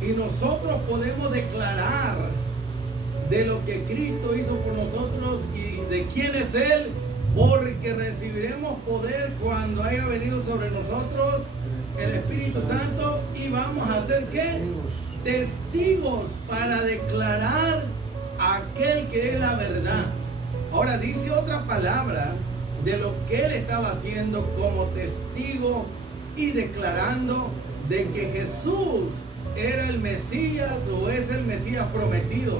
Y nosotros podemos declarar de lo que Cristo hizo por nosotros y de quién es Él, porque recibiremos poder cuando haya venido sobre nosotros el Espíritu Santo, y vamos a ser ¿qué? Testigos para declarar a aquel que es la verdad. Ahora dice otra palabra de lo que él estaba haciendo como testigo y declarando de que Jesús era el Mesías o es el Mesías prometido.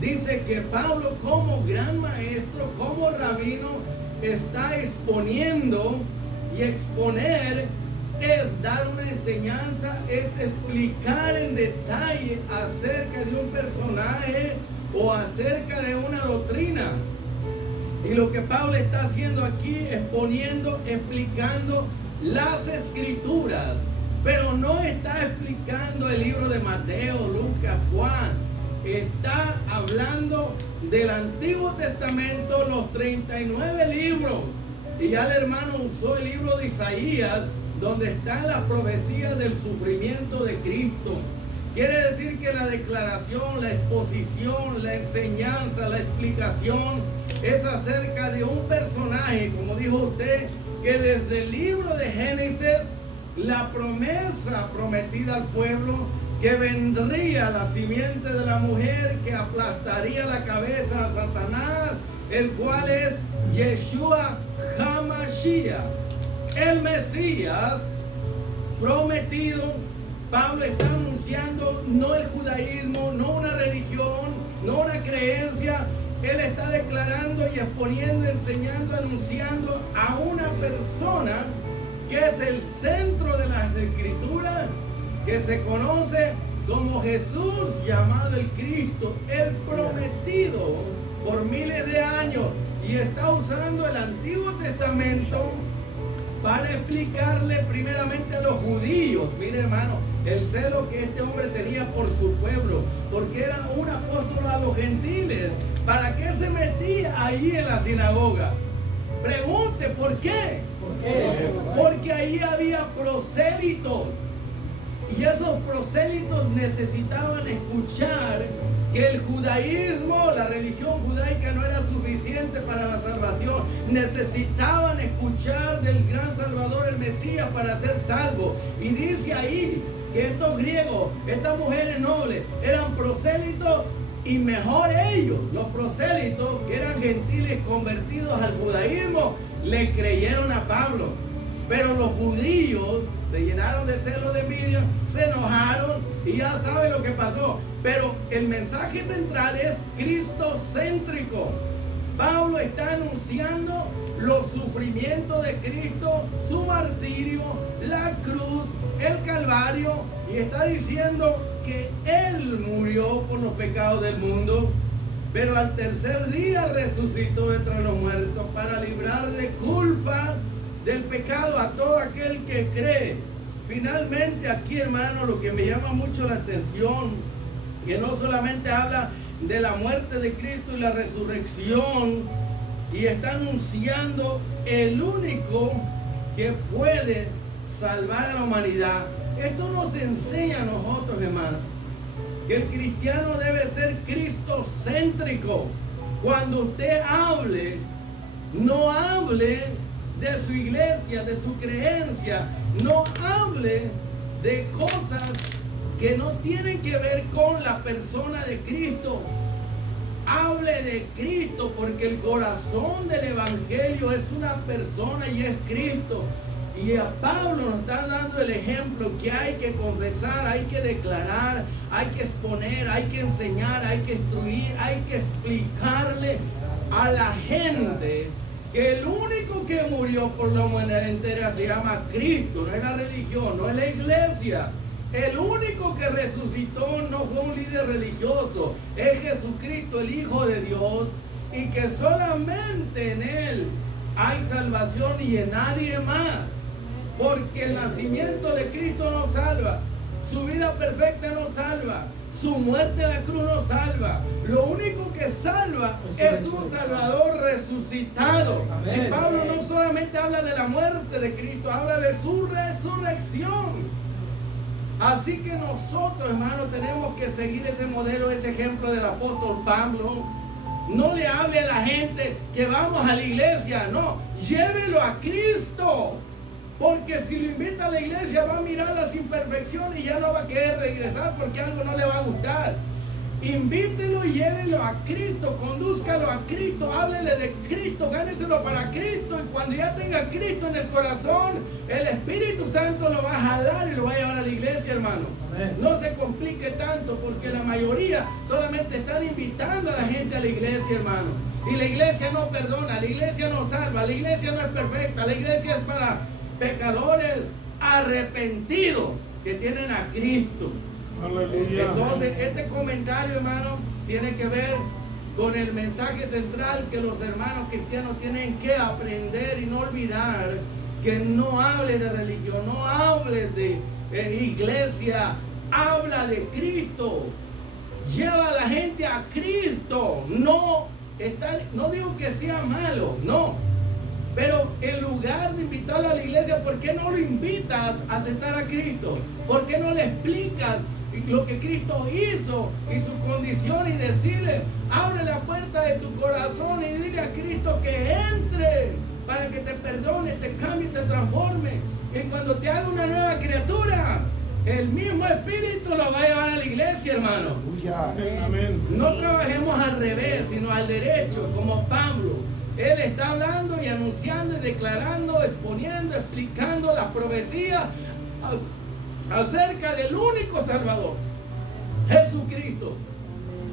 Dice que Pablo, como gran maestro, como rabino, está exponiendo, y exponer es dar una enseñanza, es explicar en detalle acerca de un personaje o acerca de una doctrina. Y lo que Pablo está haciendo aquí, exponiendo, explicando las escrituras, pero no está explicando el libro de Mateo, Lucas, Juan. Está hablando del Antiguo Testamento, los 39 libros. Y ya el hermano usó el libro de Isaías, donde están las profecías del sufrimiento de Cristo. Quiere decir que la declaración, la exposición, la enseñanza, la explicación es acerca de un personaje, como dijo usted, que desde el libro de Génesis, la promesa prometida al pueblo, que vendría la simiente de la mujer que aplastaría la cabeza a Satanás, el cual es Yeshua HaMashiach, el Mesías prometido. Pablo está anunciando no el judaísmo, no una religión, no una creencia. Él está declarando y exponiendo, enseñando, anunciando a una persona que es el centro de las escrituras, que se conoce como Jesús, llamado el Cristo, el prometido por miles de años, y está usando el Antiguo Testamento para explicarle primeramente a los judíos. Mire, hermano, el celo que este hombre tenía por su pueblo, porque era un apóstol a los gentiles. ¿Para qué se metía allí en la sinagoga? Pregunte, ¿por qué? ¿Por qué? Porque ahí había prosélitos. Y esos prosélitos necesitaban escuchar que el judaísmo, la religión judaica no era suficiente para la salvación. Necesitaban escuchar del gran Salvador, el Mesías, para ser salvos. Y dice ahí que estos griegos, estas mujeres nobles, eran prosélitos, y mejor ellos, los prosélitos, que eran gentiles convertidos al judaísmo, le creyeron a Pablo. Pero los judíos se llenaron de celo, de envidia, se enojaron y ya saben lo que pasó. Pero el mensaje central es cristocéntrico. Pablo está anunciando los sufrimientos de Cristo, su martirio, la cruz, el Calvario, y está diciendo que Él murió por los pecados del mundo, pero al tercer día resucitó entre los muertos para librar de culpa del pecado a todo aquel que cree. Finalmente aquí, hermano, lo que me llama mucho la atención, que no solamente habla de la muerte de Cristo y la resurrección, y está anunciando el único que puede salvar a la humanidad. Esto nos enseña a nosotros, hermano, que el cristiano debe ser cristocéntrico. Cuando usted hable, no hable de su iglesia, de su creencia, no hable de cosas que no tienen que ver con la persona de Cristo. Hable de Cristo, porque el corazón del evangelio es una persona y es Cristo. Y a Pablo nos está dando el ejemplo que hay que confesar, hay que declarar, hay que exponer, hay que enseñar, hay que instruir, hay que explicarle a la gente que el único que murió por la humanidad entera se llama Cristo, no es la religión, no es la iglesia. El único que resucitó no fue un líder religioso, es Jesucristo, el Hijo de Dios, y que solamente en Él hay salvación y en nadie más. Porque el nacimiento de Cristo no salva, su vida perfecta no salva, su muerte en la cruz no salva. Lo único que salva es un Salvador resucitado. Y Pablo no solamente habla de la muerte de Cristo, habla de su resurrección. Así que nosotros, hermanos, tenemos que seguir ese modelo, ese ejemplo del apóstol Pablo. No le hable a la gente que vamos a la iglesia, no, llévelo a Cristo. Porque si lo invita a la iglesia va a mirar las imperfecciones y ya no va a querer regresar porque algo no le va a gustar. Invítelo y llévelo a Cristo, condúzcalo a Cristo, háblele de Cristo, gáneselo para Cristo. Y cuando ya tenga Cristo en el corazón, el Espíritu Santo lo va a jalar y lo va a llevar a la iglesia, hermano. Amén. No se complique tanto, porque la mayoría solamente están invitando a la gente a la iglesia, hermano. Y la iglesia no perdona, la iglesia no salva, la iglesia no es perfecta, la iglesia es para pecadores arrepentidos que tienen a Cristo. Aleluya. Entonces este comentario, hermano, tiene que ver con el mensaje central que los hermanos cristianos tienen que aprender y no olvidar, que no hable de religión, no hable de iglesia, habla de Cristo, lleva a la gente a Cristo. No digo que sea malo, no. Pero en lugar de invitarlo a la iglesia, ¿por qué no lo invitas a aceptar a Cristo? ¿Por qué no le explicas lo que Cristo hizo y su condición, y decirle, abre la puerta de tu corazón y dile a Cristo que entre para que te perdone, te cambie, te transforme? Y cuando te haga una nueva criatura, el mismo Espíritu lo va a llevar a la iglesia, hermano. Amén. No trabajemos al revés, sino al derecho, como Pablo. Él está hablando y anunciando y declarando, exponiendo, explicando la profecía acerca del único Salvador, Jesucristo.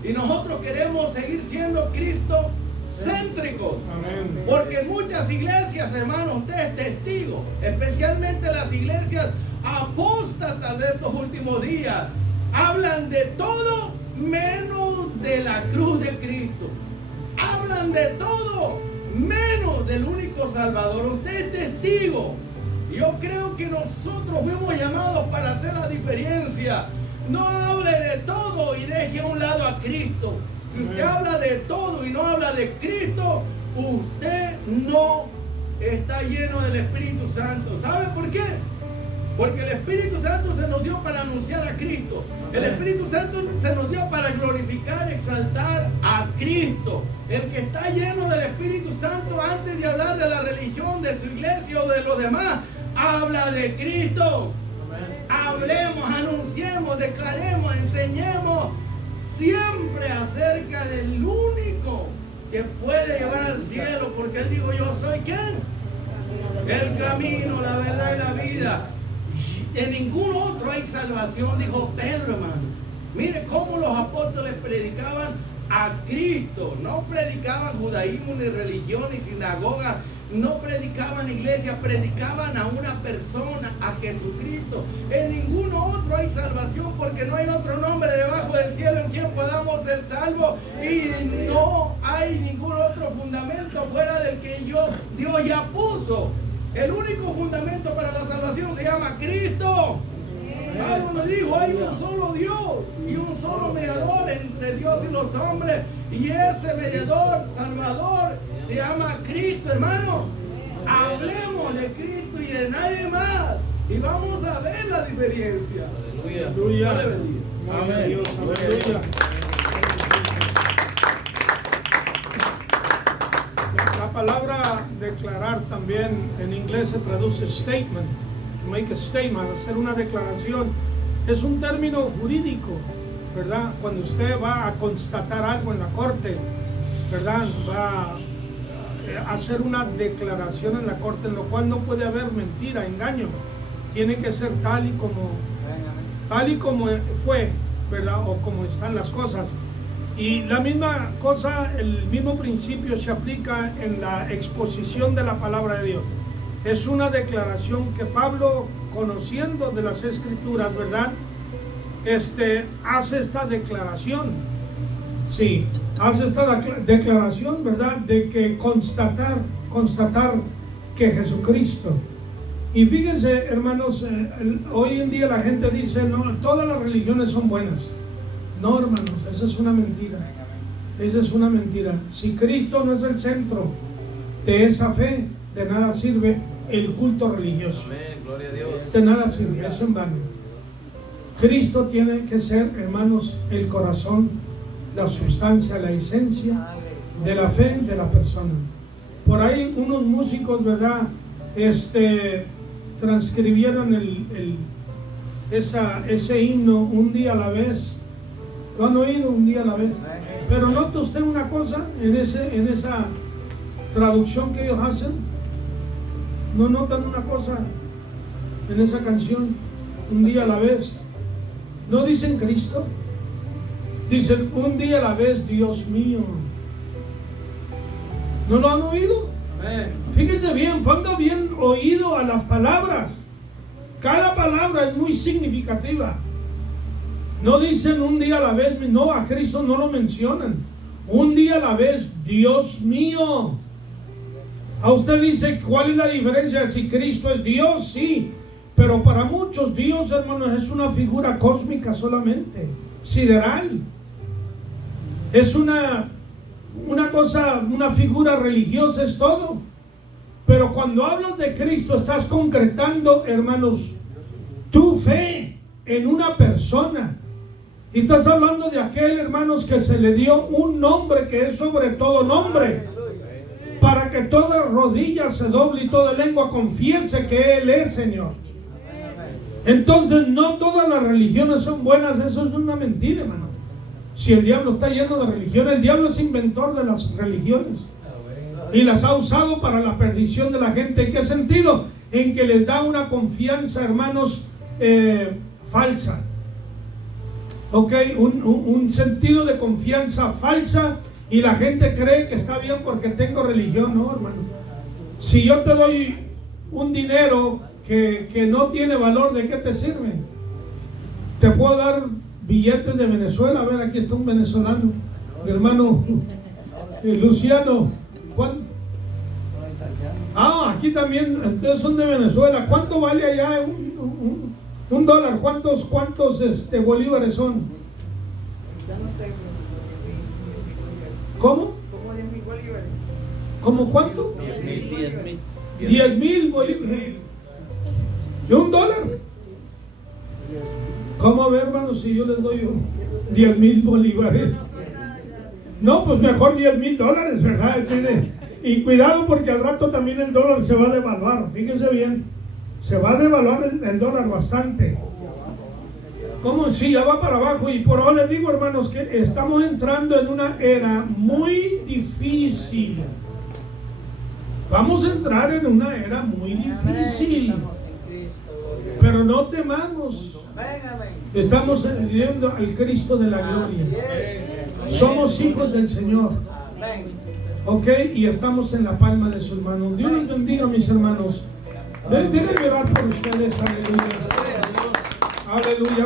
Y nosotros queremos seguir siendo cristocéntricos. Amén. Porque en muchas iglesias, hermanos, usted es testigo, especialmente las iglesias apóstatas de estos últimos días, hablan de todo menos de la cruz de Cristo. Hablan de todo menos del único Salvador. Usted es testigo. Yo creo que nosotros fuimos llamados para hacer la diferencia. No hable de todo y deje a un lado a Cristo. Si usted habla de todo y no habla de Cristo, usted no está lleno del Espíritu Santo. ¿Sabe por qué? Porque el Espíritu Santo se nos dio para anunciar a Cristo. El Espíritu Santo se nos dio para glorificar, exaltar a Cristo. El que está lleno del Espíritu Santo, antes de hablar de la religión, de su iglesia o de los demás, habla de Cristo. Hablemos, anunciemos, declaremos, enseñemos siempre acerca del único que puede llevar al cielo. Porque Él dijo: yo soy ¿quién? El camino, la verdad y la vida. En ningún otro hay salvación, dijo Pedro, hermano. Mire cómo los apóstoles predicaban a Cristo. No predicaban judaísmo, ni religión, ni sinagoga. No predicaban iglesia, predicaban a una persona, a Jesucristo. En ningún otro hay salvación, porque no hay otro nombre debajo del cielo en quien podamos ser salvos. Y no hay ningún otro fundamento fuera del que Dios ya puso. El único fundamento para la salvación se llama Cristo. Pablo nos dijo: hay un solo Dios y un solo mediador entre Dios y los hombres, y ese mediador, Salvador, se llama Cristo, hermano. Hablemos de Cristo y de nadie más, y vamos a ver la diferencia. Aleluya. Aleluya. Amén. Dios, aleluya. La palabra declarar también en inglés se traduce statement. To make a statement, hacer una declaración. Es un término jurídico, ¿verdad? Cuando usted va a constatar algo en la corte, ¿verdad? Va a hacer una declaración en la corte, en lo cual no puede haber mentira, engaño. Tiene que ser tal y como fue, ¿verdad? O como están las cosas. Y la misma cosa, el mismo principio se aplica en la exposición de la palabra de Dios. Es una declaración que Pablo, conociendo de las Escrituras, ¿verdad? Hace esta declaración. Sí, hace esta declaración, ¿verdad? De que constatar que Jesucristo. Y fíjense, hermanos, hoy en día la gente dice: no, todas las religiones son buenas. No, hermanos, esa es una mentira. Esa es una mentira. Si Cristo no es el centro de esa fe, de nada sirve el culto religioso. Amén, gloria a Dios. De nada sirve, es en vano. Cristo tiene que ser, hermanos, el corazón, la sustancia, la esencia de la fe de la persona. Por ahí unos músicos, ¿verdad? Transcribieron ese himno, Un día a la vez. Lo han oído, Un día a la vez. Pero nota usted una cosa en esa traducción que ellos hacen. ¿No notan una cosa en esa canción? Un día a la vez. No dicen Cristo, dicen un día a la vez, Dios mío. ¿No lo han oído? Fíjese bien, ponga bien oído a las palabras. Cada palabra es muy significativa. No dicen un día a la vez, no, a Cristo no lo mencionan. Un día a la vez, Dios mío. A usted dice, ¿cuál es la diferencia? Si Cristo es Dios, sí. Pero para muchos Dios, hermanos, es una figura cósmica solamente, sideral. Es una cosa, una figura religiosa, es todo. Pero cuando hablas de Cristo, estás concretando, hermanos, tu fe en una persona. Y estás hablando de aquel, hermanos, que se le dio un nombre que es sobre todo nombre, para que toda rodilla se doble y toda lengua confiese que Él es Señor. Entonces, no todas las religiones son buenas. Eso es una mentira, hermano. Si el diablo está lleno de religiones, el diablo es inventor de las religiones y las ha usado para la perdición de la gente. ¿En qué sentido? En que les da una confianza, hermanos, falsa. Ok, un sentido de confianza falsa, y la gente cree que está bien porque tengo religión. No, hermano. Si yo te doy un dinero que no tiene valor, ¿de qué te sirve? Te puedo dar billetes de Venezuela. A ver, aquí está un venezolano, mi hermano Luciano. ¿Cuánto? Aquí también, ustedes son de Venezuela. ¿Cuánto vale allá un dólar? ¿Cuántos bolívares son? Ya no sé. ¿Cómo? Como 10,000 bolívares. ¿Cómo cuánto? 10,000. 10,000 bolívares. ¿Y un dólar? ¿Cómo ver, hermanos, si yo les doy 10,000 bolívares? No, pues mejor $10,000, ¿verdad? Y cuidado porque al rato también el dólar se va a devaluar. Fíjense bien, se va a devaluar el dólar bastante. ¿Cómo? Sí, ya va para abajo. Y por ahora les digo, hermanos, que estamos entrando en una era muy difícil. Vamos a entrar en una era muy difícil. Pero no temamos. Estamos viendo al Cristo de la gloria. Somos hijos del Señor. Ok, y estamos en la palma de sus manos. Dios les bendiga, mis hermanos. Déjenme orar por ustedes. Aleluya. Aleluya.